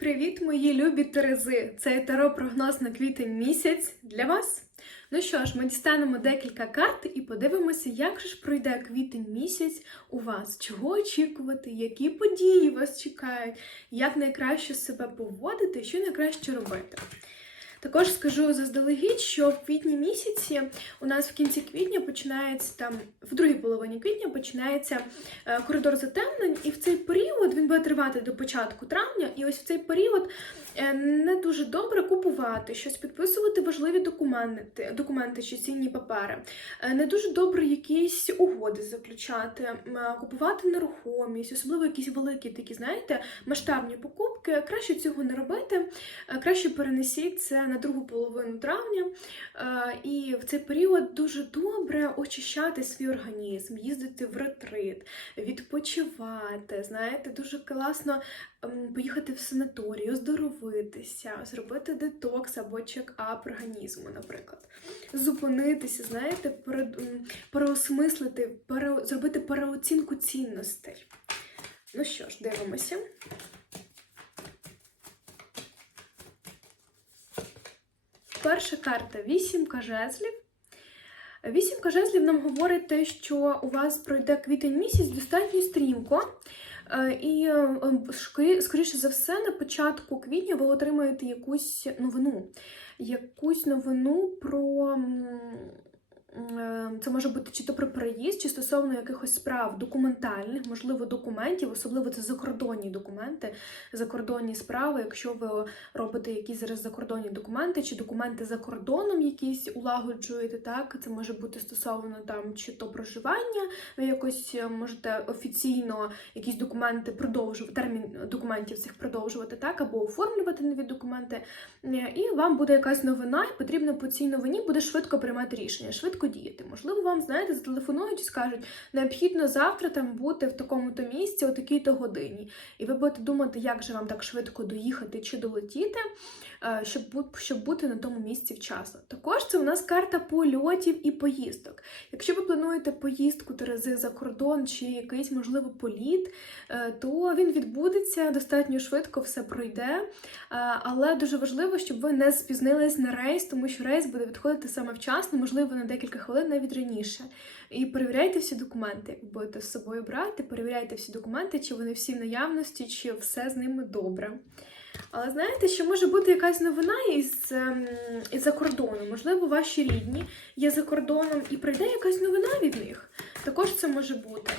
Привіт, мої любі Терези! Це таро прогноз на квітень місяць для вас. Ну що ж, ми дістанемо декілька карт і подивимося, як же ж пройде квітень місяць у вас, чого очікувати, які події вас чекають, як найкраще себе поводити, що найкраще робити. Також скажу заздалегідь, що в квітні місяці у нас в кінці квітня починається там, в другій половині квітня починається е, коридор затемнень, і в цей період він буде тривати до початку травня. І ось в цей період е, не дуже добре купувати щось, підписувати важливі документи, документи чи цінні папери. Е, Не дуже добре якісь угоди заключати, купувати нерухомість, особливо якісь великі такі, знаєте, масштабні покупки. Краще цього не робити. Краще перенесіть це на другу половину травня. Е, І в цей період дуже добре очищати свій організм, їздити в ретрит, відпочивати. Знаєте, дуже класно ем, поїхати в санаторій, оздоровитися, зробити детокс або чек-ап організму, наприклад. Зупинитися, знаєте, переосмислити, пере, зробити переоцінку цінностей. Ну що ж, дивимося. Перша карта вісімка жезлів. Вісімка жезлів нам говорить те, що у вас пройде квітень місяць достатньо стрімко. Е, І, е, скоріше за все, на початку квітня ви отримаєте якусь новину. Якусь новину про. Е, Це може бути чи то про переїзд, чи стосовно якихось справ документальних, можливо, документів, особливо це закордонні документи, закордонні справи. Якщо ви робите якісь зараз закордонні документи, чи документи за кордоном якісь улагоджуєте, так це може бути стосовно там чи то проживання, ви якось е, можете офіційно якісь документи продовжувати, термін документів цих продовжувати, так, або оформлювати нові документи. Е, І вам буде якась новина, і потрібно по цій новині буде швидко приймати рішення, швидко діяти. Можливо, вам, знаєте, зателефонують і скажуть, необхідно завтра там бути в такому-то місці, о такій-то годині. І ви будете думати, як же вам так швидко доїхати чи долетіти, щоб, щоб бути на тому місці вчасно. Також це у нас карта польотів і поїздок. Якщо ви плануєте поїздку Терези за кордон чи якийсь, можливо, політ, е, то він відбудеться достатньо швидко, все пройде. Е, Але дуже важливо, щоб ви не спізнились на рейс, тому що рейс буде відходити саме вчасно, можливо, на декілька хвилин навіть раніше. І перевіряйте всі документи, як будете з собою брати, перевіряйте всі документи, чи вони всі в наявності, чи все з ними добре. Але знаєте, що може бути якась новина із, ем, із-за кордону. Можливо, ваші рідні є за кордоном і прийде якась новина від них. Також це може бути.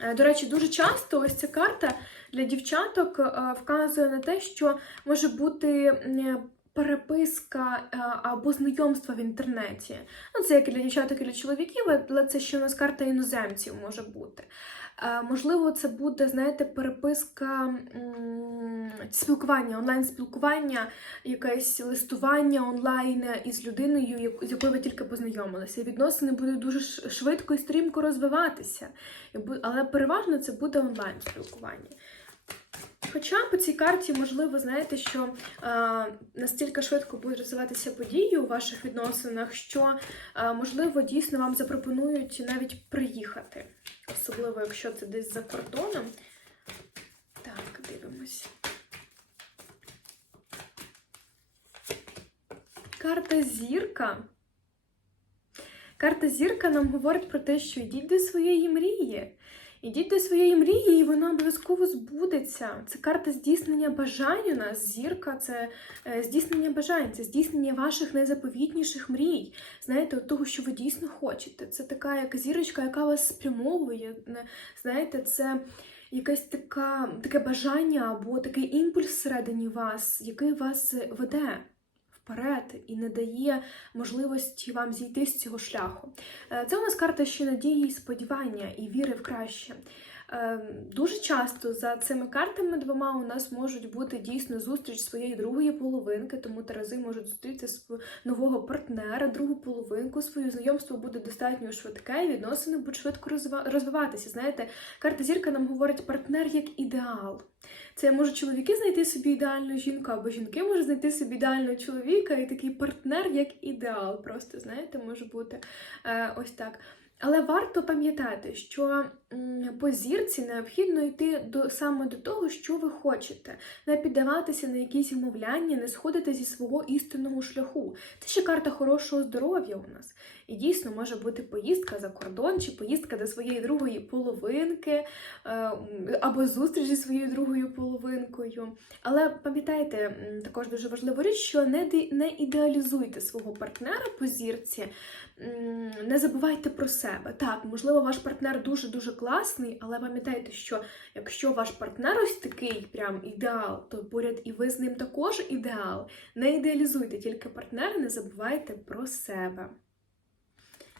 Е, До речі, дуже часто ось ця карта для дівчаток е, вказує на те, що може бути переписка е, або знайомство в інтернеті. Ну, це як і для дівчаток, і для чоловіків, але це ще у нас карта іноземців може бути. Е, Можливо, це буде, знаєте, переписка спілкування, онлайн-спілкування, якесь листування онлайн із людиною, з якою ви тільки познайомилися. Відносини будуть дуже швидко і стрімко розвиватися. Але переважно це буде онлайн-спілкування. Хоча по цій карті, можливо, знаєте, що е, настільки швидко будуть розвиватися події у ваших відносинах, що, е, можливо, дійсно вам запропонують навіть приїхати. Особливо, якщо це десь за кордоном. Так, дивимось. Карта зірка. Карта зірка нам говорить про те, що йдіть до своєї мрії. Ідіть до своєї мрії, і вона обов'язково збудеться. Це карта здійснення бажань у нас. Зірка це е, здійснення бажань, це здійснення ваших найзаповітніших мрій. Знаєте, от того, що ви дійсно хочете. Це така як зірочка, яка вас спрямовує. Знаєте, це якесь така, таке бажання або такий імпульс всередині вас, який вас веде. Вперед і не дає можливості вам зійти з цього шляху. Е, Це у нас карта ще надії, сподівання і віри в краще. Е, Дуже часто за цими картами двома у нас можуть бути дійсно зустріч своєї другої половинки, тому Терези можуть зустріти нового партнера, другу половинку. Своє знайомство буде достатньо швидке, і відносини будуть швидко розвиватися. Знаєте, карта зірка нам говорить партнер як ідеал. Це можуть чоловіки знайти собі ідеальну жінку, або жінки можуть знайти собі ідеального чоловіка, і такий партнер як ідеал. Просто знаєте, може бути е, ось так. Але варто пам'ятати, що по зірці необхідно йти до саме до того, що ви хочете, не піддаватися на якісь вмовляння, не сходити зі свого істинного шляху. Це ще карта хорошого здоров'я у нас. І дійсно може бути поїздка за кордон, чи поїздка до своєї другої половинки, е, або зустріч зі своєю другою половинкою. Але пам'ятайте також дуже важливу річ, що не, не ідеалізуйте свого партнера по зірці, не забувайте про себе. Так, можливо, ваш партнер дуже-дуже класний, але пам'ятайте, що якщо ваш партнер ось такий прям ідеал, то поряд і ви з ним також ідеал. Не ідеалізуйте тільки партнера, не забувайте про себе.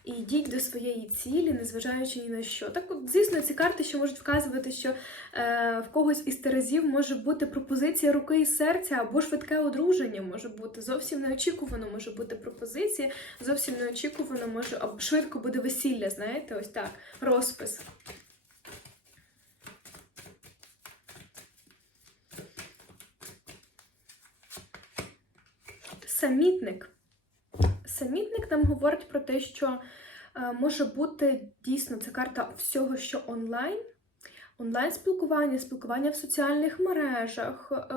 І йдіть до своєї цілі, незважаючи ні на що. Так, от, звісно, ці карти ще можуть вказувати, що е, в когось із терезів може бути пропозиція руки і серця або швидке одруження може бути. Зовсім неочікувано може бути пропозиція, зовсім неочікувано може або швидко буде весілля, знаєте, ось так, розпис. Самітник. Самітник нам говорить про те, що е, може бути дійсно це карта всього, що онлайн. Онлайн спілкування, в соціальних мережах. Е,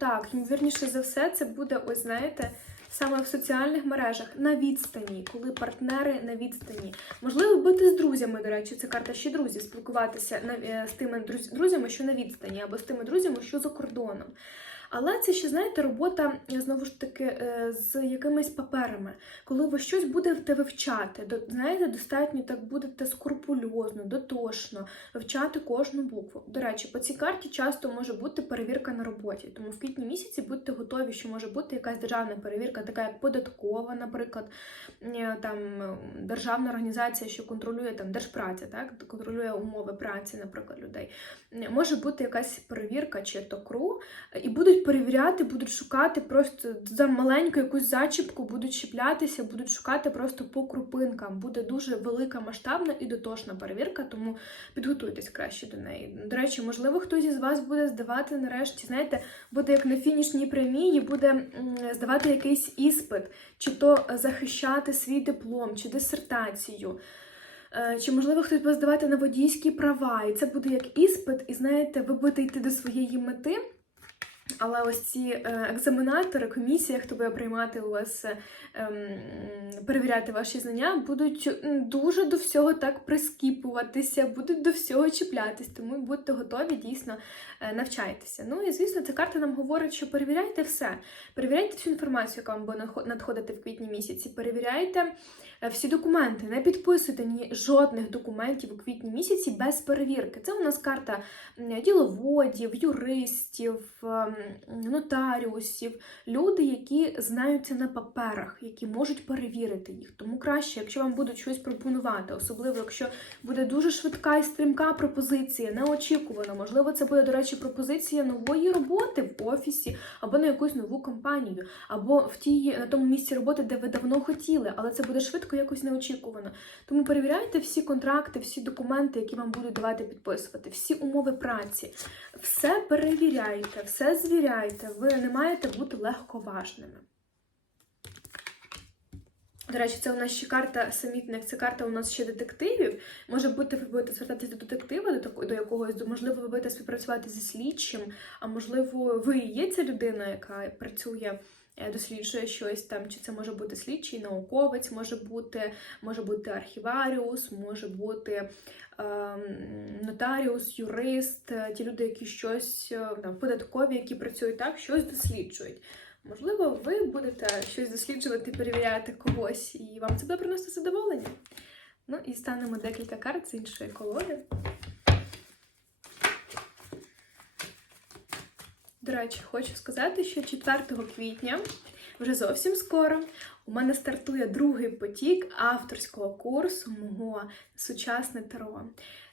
так, ймовірніше за все, це буде, ось знаєте, саме в соціальних мережах на відстані, коли партнери на відстані. Можливо, бути з друзями, до речі, це карта ще друзів, спілкуватися е, з тими друзями, що на відстані, або з тими друзями, що за кордоном. Але це ще, знаєте, робота е, знову ж таки е, з якимись паперами. Коли ви щось будете вивчати, знаєте, достатньо так будете скрупульозно, дотошно вивчати кожну букву. До речі, по цій карті часто може бути перевірка на роботі, тому в квітні місяці будьте готові, що може бути якась державна перевірка, така як податкова, наприклад, е, там державна організація, що контролює там держпраця, так контролює умови праці, наприклад, людей. Може бути якась перевірка чи то КРУ, і будуть перевіряти, будуть шукати просто за маленьку якусь зачіпку, будуть чіплятися, будуть шукати просто по крупинкам. Буде дуже велика масштабна і дотошна перевірка, тому підготуйтесь краще до неї. До речі, можливо, хтось із вас буде здавати нарешті, знаєте, буде як на фінішній прямій, буде здавати якийсь іспит, чи то захищати свій диплом, чи дисертацію. Е, Чи можливо хтось буде здавати на водійські права, і це буде як іспит, і знаєте, ви будете йти до своєї мети. Але ось ці е, екзаменатори, комісія, хто буде приймати у вас, е, ем, перевіряти ваші знання, будуть дуже до всього так прискіпуватися, будуть до всього чіплятись, тому будьте готові, дійсно е, навчайтеся. Ну і звісно, ця карта нам говорить, що перевіряйте все. Перевіряйте всю інформацію, яка вам буде надходити в квітні місяці. Перевіряйте всі документи, не підписуйте ні жодних документів у квітні місяці без перевірки. Це у нас карта діловодів, юристів, ем, нотаріусів, люди, які знаються на паперах, які можуть перевірити їх. Тому краще, якщо вам будуть щось пропонувати, особливо якщо буде дуже швидка і стрімка пропозиція, неочікувана. Можливо, це буде, до речі, пропозиція нової роботи в офісі або на якусь нову компанію, або в тій на тому місці роботи, де ви давно хотіли, але це буде швидко якось неочікувано. Тому перевіряйте всі контракти, всі документи, які вам будуть давати підписувати, всі умови праці. Все перевіряйте, все звіряйте. Ви не маєте бути легковажними. До речі, це у нас ще карта самітник, це карта у нас ще детективів. Може бути, ви будете звертатися до детектива, до до якогось, можливо, ви будете співпрацювати зі слідчим, а можливо, ви є ця людина, яка працює. Е, Досліджує щось там, чи це може бути слідчий, науковець, може бути, може бути архіваріус, може бути ем, нотаріус, юрист, е, ті люди, які щось е, там, податкові, які працюють так, щось досліджують. Можливо, ви будете щось досліджувати, перевіряти когось, і вам це буде приносити задоволення. Ну і станемо декілька карт з іншої колоди. До речі, хочу сказати, що 4 квітня, вже зовсім скоро, у мене стартує другий потік авторського курсу мого сучасне таро.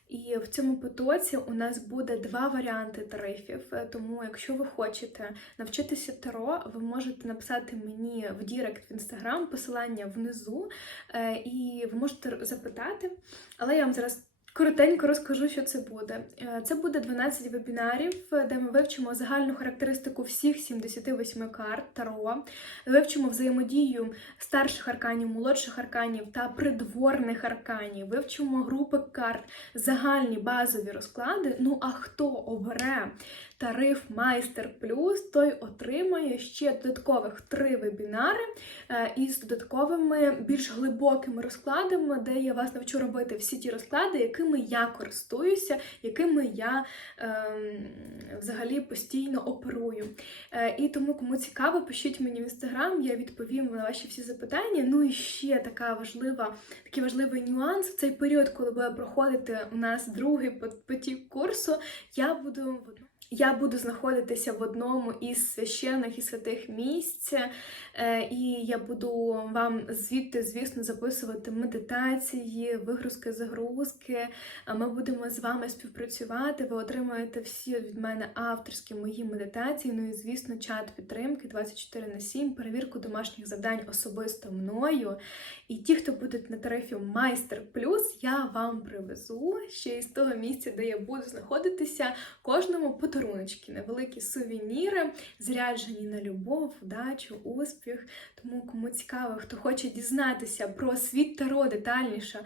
І в цьому потоці у нас буде два варіанти тарифів. Тому, якщо ви хочете навчитися таро, ви можете написати мені в Дірект в інстаграм, посилання внизу, е, і ви можете запитати. Але я вам зараз Коротенько розкажу, що це буде. Е, Це буде 12 вебінарів, е, де ми вивчимо загальну характеристику всіх 78 карт Таро, вивчимо взаємодію старших арканів, молодших арканів та придворних арканів, вивчимо групи карт, загальні базові розклади. Ну а хто обере тариф Майстер Плюс, той отримає ще додаткових три вебінари е, із додатковими більш глибокими розкладами, де я вас навчу робити всі ті розклади, якими я користуюся, якими я ем, взагалі постійно оперую. Е, і тому, кому цікаво, пишіть мені в інстаграм, я відповім на ваші всі запитання. Ну і ще така важлива, такий важливий нюанс в цей період, коли буде проходити у нас другий потік курсу, я буду в. Я буду знаходитися в одному із священних і святих місць, е, і я буду вам звідти, звісно, записувати медитації, вигрузки, загрузки. Ми будемо з вами співпрацювати. Ви отримаєте всі від мене авторські мої медитації. Ну і звісно, чат підтримки 24 на 7, перевірку домашніх завдань особисто мною. І ті, хто будуть на тарифі Майстер Плюс, я вам привезу ще із того місця, де я буду знаходитися. Кожному подаруночки, невеликі сувеніри, заряджені на любов, вдачу, успіх. Тому кому цікаво, хто хоче дізнатися про світ Таро детальніше,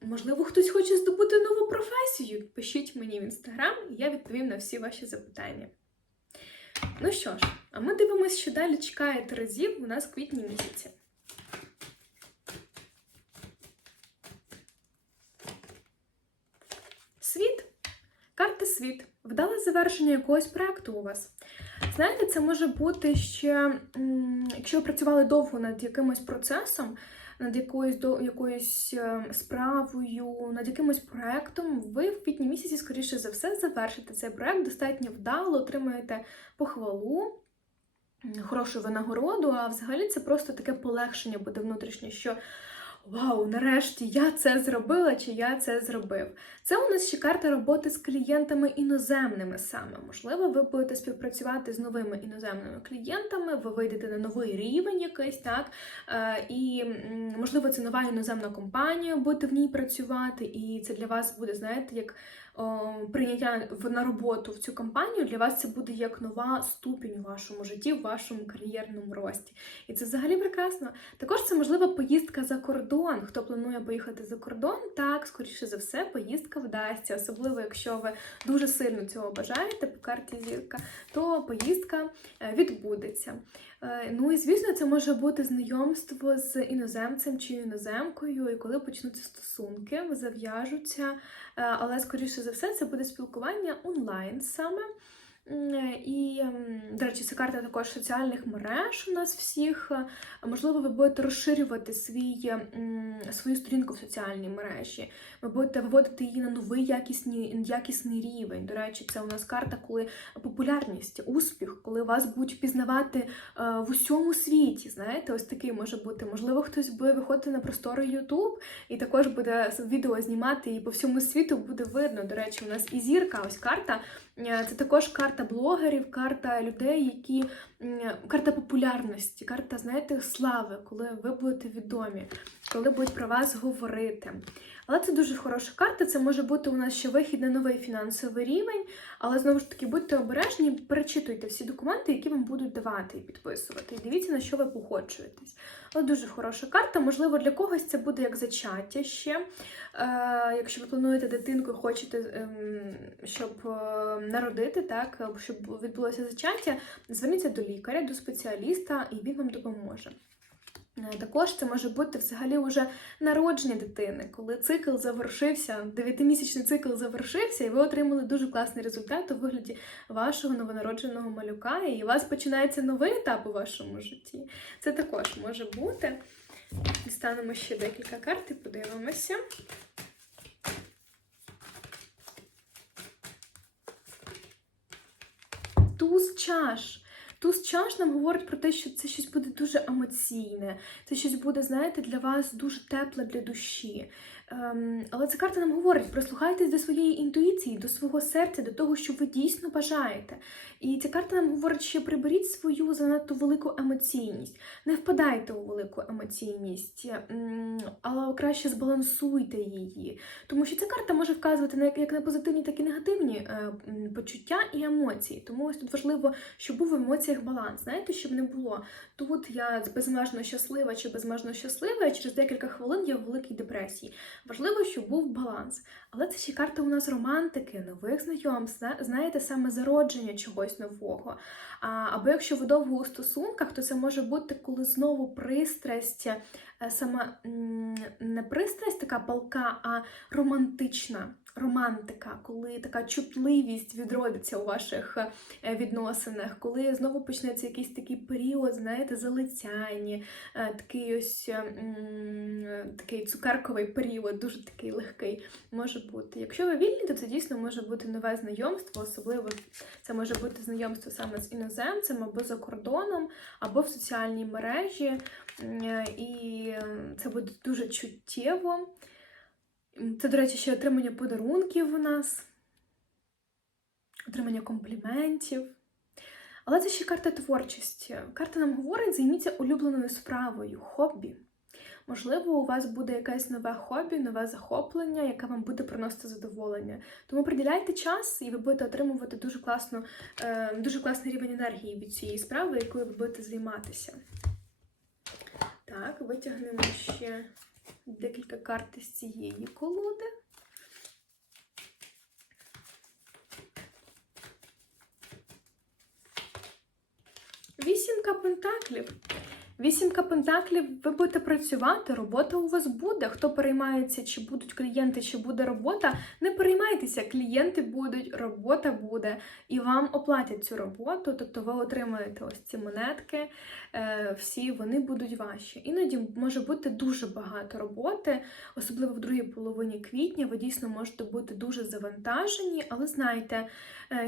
можливо, хтось хоче здобути нову професію, пишіть мені в інстаграм, і я відповім на всі ваші запитання. Ну що ж, а ми дивимося, що далі чекає разів у нас в квітні місяці. Світ. Карта світ. Вдале завершення якогось проекту у вас. Знаєте, це може бути ще, якщо ви працювали довго над якимось процесом, над якоюсь, якоюсь е, справою, над якимось проектом, ви в квітні місяці, скоріше за все, завершите цей проект достатньо вдало, отримаєте похвалу, хорошу винагороду, а взагалі це просто таке полегшення буде внутрішнє, що Вау, нарешті я це зробила чи я це зробив. Це у нас ще карта роботи з клієнтами іноземними саме. Можливо, ви будете співпрацювати з новими іноземними клієнтами, ви вийдете на новий рівень якийсь, так? Е, і можливо, це нова іноземна компанія, будете в ній працювати, і це для вас буде, знаєте, як прийняття в- на роботу в цю компанію. Для вас це буде як нова ступінь у вашому житті, в вашому кар'єрному рості. І це взагалі прекрасно. Також це можлива поїздка за кордон. Хто планує поїхати за кордон, так, скоріше за все, поїздка вдасться, особливо якщо ви дуже сильно цього бажаєте по карті зірка, то поїздка е, відбудеться. Е, Ну і звісно, це може бути знайомство з іноземцем чи іноземкою, і коли почнуться стосунки, зав'яжуться. Е, Але скоріше за все, це буде спілкування онлайн саме. Е, І, ем, до речі, це карта також соціальних мереж у нас всіх. Можливо, ви будете розширювати свій, свою сторінку в соціальній мережі. Ви будете виводити її на новий якісний, якісний рівень. До речі, це у нас карта, коли популярність, успіх, коли вас будуть впізнавати е, в усьому світі. Знаєте, ось такий може бути. Можливо, хтось буде виходити на простори YouTube і також буде відео знімати, і по всьому світу буде видно. До речі, у нас і зірка, ось карта. Е, Це також карта блогерів, карта людей, які карта популярності, карта, знаєте, слави, коли ви будете відомі, коли будуть про вас говорити. Але це дуже хороша карта. Це може бути у нас ще вихід на новий фінансовий рівень. Але знову ж таки, будьте обережні, перечитуйте всі документи, які вам будуть давати і підписувати. І дивіться, на що ви погоджуєтесь. Але дуже хороша карта. Можливо, для когось це буде як зачаття ще. Е, якщо ви плануєте дитинку і хочете, ем, щоб е, народити, так, щоб відбулося зачаття, зверніться до до спеціаліста, і він вам допоможе. Е, Також це може бути взагалі уже народження дитини, коли цикл завершився, дев'ятимісячний цикл завершився, і ви отримали дуже класний результат у вигляді вашого новонародженого малюка, і у вас починається новий етап у вашому житті. Це також може бути. Дістанемо ще декілька карт і подивимося. Туз чаш. Туз чаш нам говорить про те, що це щось буде дуже емоційне, це щось буде, знаєте, для вас дуже тепле для душі. Ем, але ця карта нам говорить: прислухайтесь до своєї інтуїції, до свого серця, до того, що ви дійсно бажаєте. І ця карта нам говорить, що приберіть свою занадто велику емоційність. Не впадайте у велику емоційність, але краще збалансуйте її. Тому що ця карта може вказувати на як- як на позитивні, так і негативні е, почуття і емоції. Тому ось тут важливо, щоб був в емоціях баланс. Знаєте, щоб не було тут я безмежно щаслива чи безмежно щаслива, і через декілька хвилин я в великій депресії. Важливо, щоб був баланс. Але це ще карта у нас романтики, нових знайомств, знаєте, саме зародження чогось нового. А, або якщо ви довго у стосунках, то це може бути, коли знову пристрасть, сама саме не пристрасть така палка, а романтична. Романтика, коли така чутливість відродиться у ваших е, відносинах, коли знову почнеться якийсь такий період, знаєте, залицяння, е, такий ось е, такий цукерковий період, дуже такий легкий може бути. Якщо ви вільні, то це дійсно може бути нове знайомство, особливо це може бути знайомство саме з іноземцем або за кордоном, або в соціальній мережі, і це буде дуже чуттєво. Це, до речі, ще отримання подарунків у нас, отримання компліментів. Але це ще карта творчості. Карта нам говорить, займіться улюбленою справою, хобі. Можливо, у вас буде якесь нове хобі, нове захоплення, яке вам буде приносити задоволення. Тому приділяйте час, і ви будете отримувати дуже класну, е, дуже класний рівень енергії від цієї справи, якою ви будете займатися. Так, витягнемо ще декілька карт з цієї колоди. Вісімка пентаклів. Вісімка пентаклів, ви будете працювати, робота у вас буде. Хто переймається, чи будуть клієнти, чи буде робота, не переймайтеся, клієнти будуть, робота буде, і вам оплатять цю роботу, тобто ви отримаєте ось ці монетки, е, всі вони будуть ваші. Іноді може бути дуже багато роботи, особливо в другій половині квітня. Ви дійсно можете бути дуже завантажені, але знайте,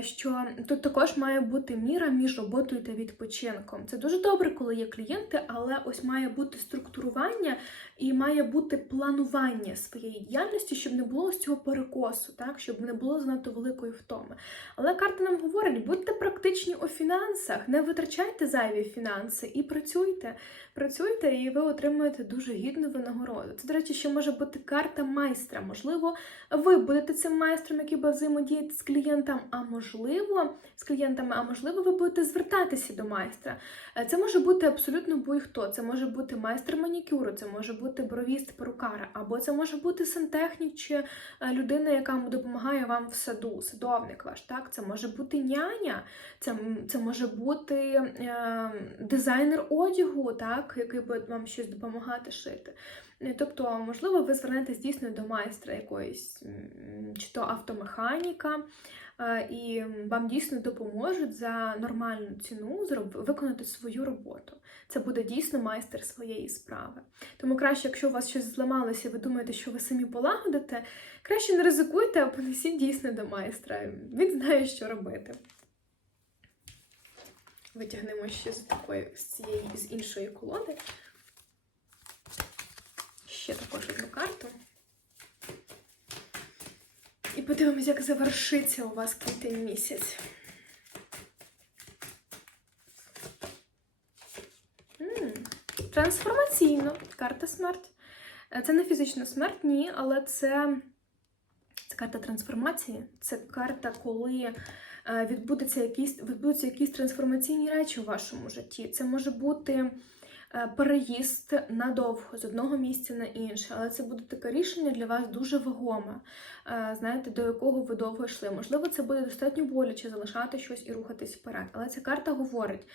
що тут також має бути міра між роботою та відпочинком. Це дуже добре, коли є клієнти, але ось має бути структурування і має бути планування своєї діяльності, щоб не було ось цього перекосу, так щоб не було занадто великої втоми. Але карта нам говорить: будьте практичні у фінансах, не витрачайте зайві фінанси і працюйте. Працюйте, і ви отримуєте дуже гідну винагороду. Це, до речі, ще може бути карта майстра. Можливо, ви будете цим майстром, який буде взаємодіяти з клієнтом, а можливо, з клієнтами, а можливо, ви будете звертатися до майстра. Е, Це може бути абсолютно будь-хто. Це може бути майстер манікюру, це може бути бровіст перукара, або це може бути сантехнік чи е, людина, яка допомагає вам в саду, садовник ваш. Так, це може бути няня, це, це може бути е, дизайнер одягу, так, який буде вам щось допомагати шити. Е, Тобто, можливо, ви звернетесь дійсно до майстра якоїсь, чи то автомеханіка, е, і вам дійсно допоможуть за нормальну ціну виконати свою роботу. Це буде дійсно майстер своєї справи. Тому краще, якщо у вас щось зламалося, ви думаєте, що ви самі полагодите, краще не ризикуйте, а понесіть дійсно до майстра. Він знає, що робити. Витягнемо ще з такої з цієї з іншої колоди. Ще також одну карту. І подивимось, як завершиться у вас квітень місяць. М, Трансформаційно. Карта смерть. Е, Це не фізична смерть, ні, але це, це карта трансформації. Це карта, коли е, відбудеться якісь, відбудуться якісь трансформаційні речі у вашому житті. Це може бути переїзд надовго з одного місця на інше, але це буде таке рішення для вас дуже вагоме, е, знаєте, до якого ви довго йшли. Можливо, це буде достатньо боляче залишати щось і рухатись вперед. Але ця карта говорить.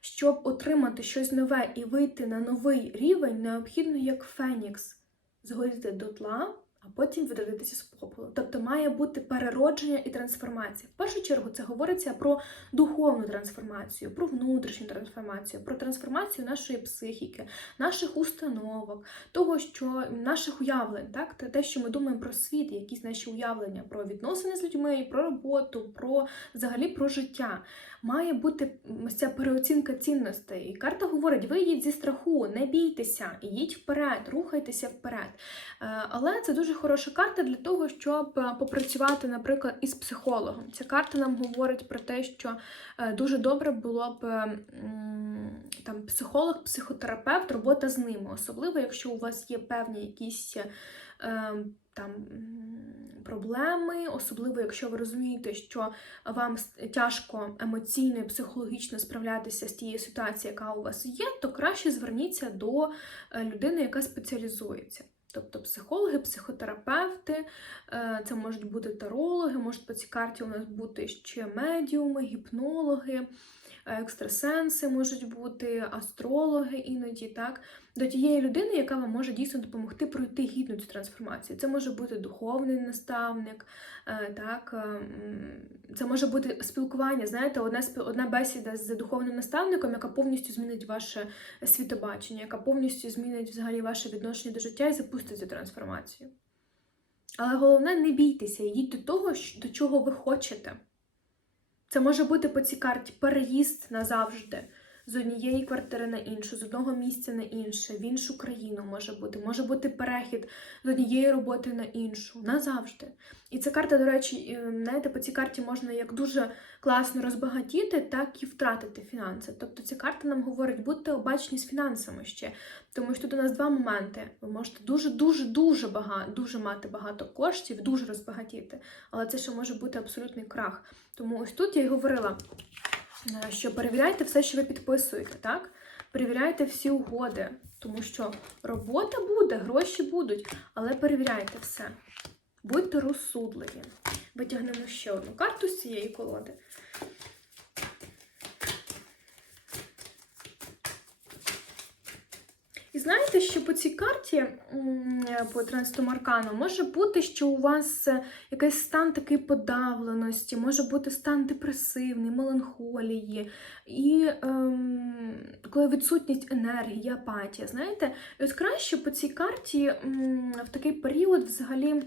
Щоб отримати щось нове і вийти на новий рівень, необхідно як Фенікс згоріти дотла, а потім відродитися з попелу. Тобто має бути переродження і трансформація. В першу чергу це говориться про духовну трансформацію, про внутрішню трансформацію, про трансформацію нашої психіки, наших установок, того, що наших уявлень, так те, що ми думаємо про світ, якісь наші уявлення про відносини з людьми, про роботу, про взагалі про життя. Має бути ось ця переоцінка цінностей. І карта говорить: вийдіть зі страху, не бійтеся, ідіть вперед, рухайтеся вперед. Е, Але це дуже хороша карта для того, щоб е, попрацювати, наприклад, із психологом. Ця карта нам говорить про те, що е, дуже добре було б там психолог, психотерапевт, робота з ними, особливо якщо у вас є певні якісь. Е, Там проблеми, особливо якщо ви розумієте, що вам тяжко емоційно і психологічно справлятися з тією ситуацією, яка у вас є, то краще зверніться до е, людини, яка спеціалізується. Тобто психологи, психотерапевти, е, це можуть бути тарологи, можуть по цій карті у нас бути ще медіуми, гіпнологи, екстрасенси можуть бути, астрологи іноді, так, до тієї людини, яка вам може дійсно допомогти пройти гідну цю трансформацію. Це може бути духовний наставник, е, так, е, це може бути спілкування. Знаєте, одна, одна бесіда з духовним наставником, яка повністю змінить ваше світобачення, яка повністю змінить взагалі ваше відношення до життя і запустить цю трансформацію. Але головне, не бійтеся, йдіть до того, до чого ви хочете. Це може бути по цій карті переїзд назавжди з однієї квартири на іншу, з одного місця на інше, в іншу країну може бути. Може бути перехід з однієї роботи на іншу, назавжди. І ця карта, до речі, е, знаєте, по цій карті можна як дуже класно розбагатіти, так і втратити фінанси. Тобто ця карта нам говорить, будьте обачні з фінансами ще. Тому що тут у нас два моменти. Ви можете дуже-дуже дуже багато, дуже мати багато коштів, дуже розбагатіти. Але це ще може бути абсолютний крах. Тому ось тут я й говорила, що перевіряйте все, що ви підписуєте, так? Перевіряйте всі угоди, тому що робота буде, гроші будуть, але перевіряйте все. Будьте розсудливі. Витягнемо ще одну карту з цієї колоди. І знаєте, що по цій карті, по 13 аркану, може бути, що у вас е, якийсь стан такий подавленості, може бути стан депресивний, меланхолії, і ем, коли відсутність енергії, апатія. Знаєте, і от краще по цій карті м, в такий період взагалі.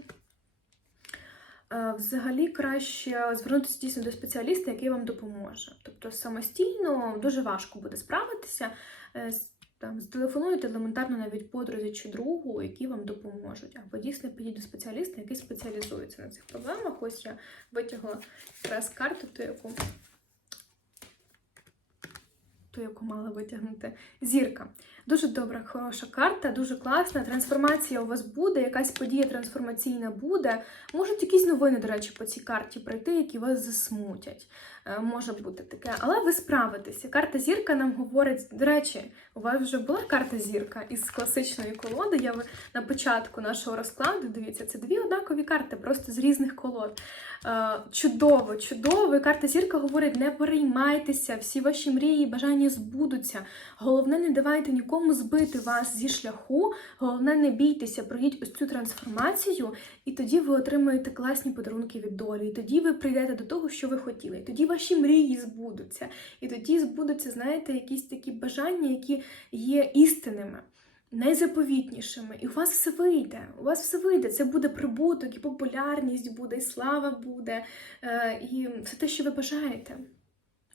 е, Взагалі краще звернутися дійсно до спеціаліста, який вам допоможе. Тобто самостійно дуже важко буде справитися. Там зателефонуєте елементарно навіть подрузі чи другу, які вам допоможуть. Або дійсно підіть до спеціаліста, який спеціалізується на цих проблемах. Ось я витягла якраз карту, ту, яку, ту, яку мала витягнути. Зірка. Дуже добра, хороша карта, дуже класна. Трансформація у вас буде, якась подія трансформаційна буде. Можуть якісь новини, до речі, по цій карті прийти, які вас засмутять. Е, Може бути таке, але ви справитеся. Карта зірка нам говорить. До речі, у вас вже була карта зірка із класичної колоди. Я на початку нашого розкладу дивіться, це дві однакові карти, просто з різних колод. Е, Чудово, чудово. Карта зірка говорить: не переймайтеся, всі ваші мрії і бажання збудуться. Головне, не давайте нікому збити вас зі шляху. Головне, не бійтеся, пройдіть ось цю трансформацію, і тоді ви отримаєте класні подарунки від долі. І тоді ви прийдете до того, що ви хотіли. І тоді ваші мрії збудуться. І тоді збудуться, знаєте, якісь такі бажання, які є істинними. Найзаповітнішими, і у вас все вийде. У вас все вийде. Це буде прибуток, і популярність буде, і слава буде, е, і все те, що ви бажаєте.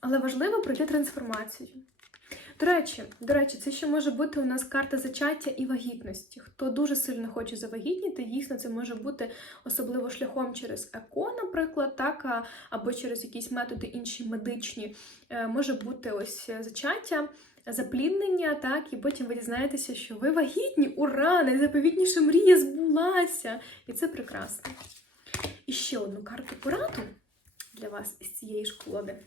Але важливо пройти трансформацію. До речі, до речі, це ще може бути у нас карта зачаття і вагітності. Хто дуже сильно хоче завагітніти, дійсно це може бути особливо шляхом через ЕКО, наприклад, так, або через якісь методи інші медичні. Е, Може бути ось зачаття, запліднення, так, і потім ви дізнаєтеся, що ви вагітні, ура! Найзаповітніша мрія збулася! І це прекрасно. І ще одну карту пораду для вас із цієї ж колоди.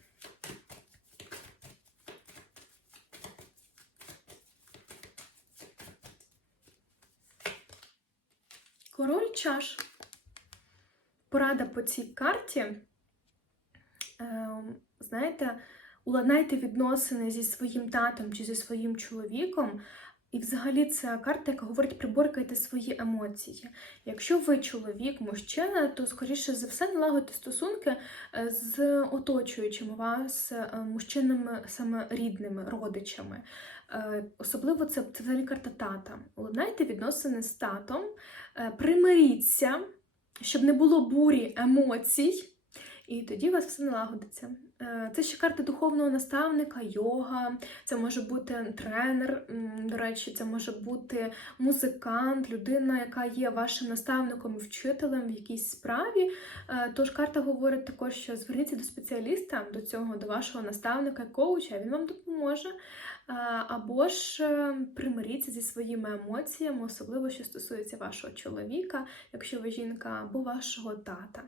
Король чаш. Порада по цій карті. Ем, знаєте, уладнайте відносини зі своїм татом чи зі своїм чоловіком. І взагалі це карта, яка говорить, приборкайте свої емоції. Якщо ви чоловік, мужчина, то скоріше за все налагодьте стосунки е, з оточуючими вас е, мужчинами, саме рідними, родичами. Е, Особливо це, взагалі карта тата. Уладнайте відносини з татом, примиріться, щоб не було бурі емоцій, і тоді у вас все налагодиться. Е, Це ще карта духовного наставника, йога, це може бути тренер, до речі, це може бути музикант, людина, яка є вашим наставником і вчителем в якійсь справі. Е, Тож карта говорить також, що зверніться до спеціаліста, до цього, до вашого наставника, коуча, він вам допоможе. Е, Або ж примиріться зі своїми емоціями, особливо що стосується вашого чоловіка, якщо ви жінка, або вашого тата.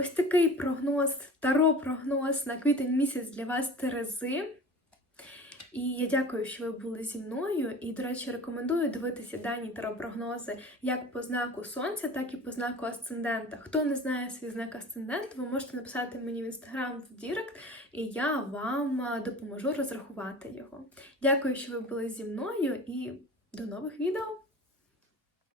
Ось такий прогноз, таро-прогноз на квітень місяць для вас Терези. І я дякую, що ви були зі мною. І, до речі, рекомендую дивитися дані таро-прогнози як по знаку сонця, так і по знаку асцендента. Хто не знає свій знак асценденту, ви можете написати мені в інстаграм в Дірект, і я вам допоможу розрахувати його. Дякую, що ви були зі мною, і до нових відео!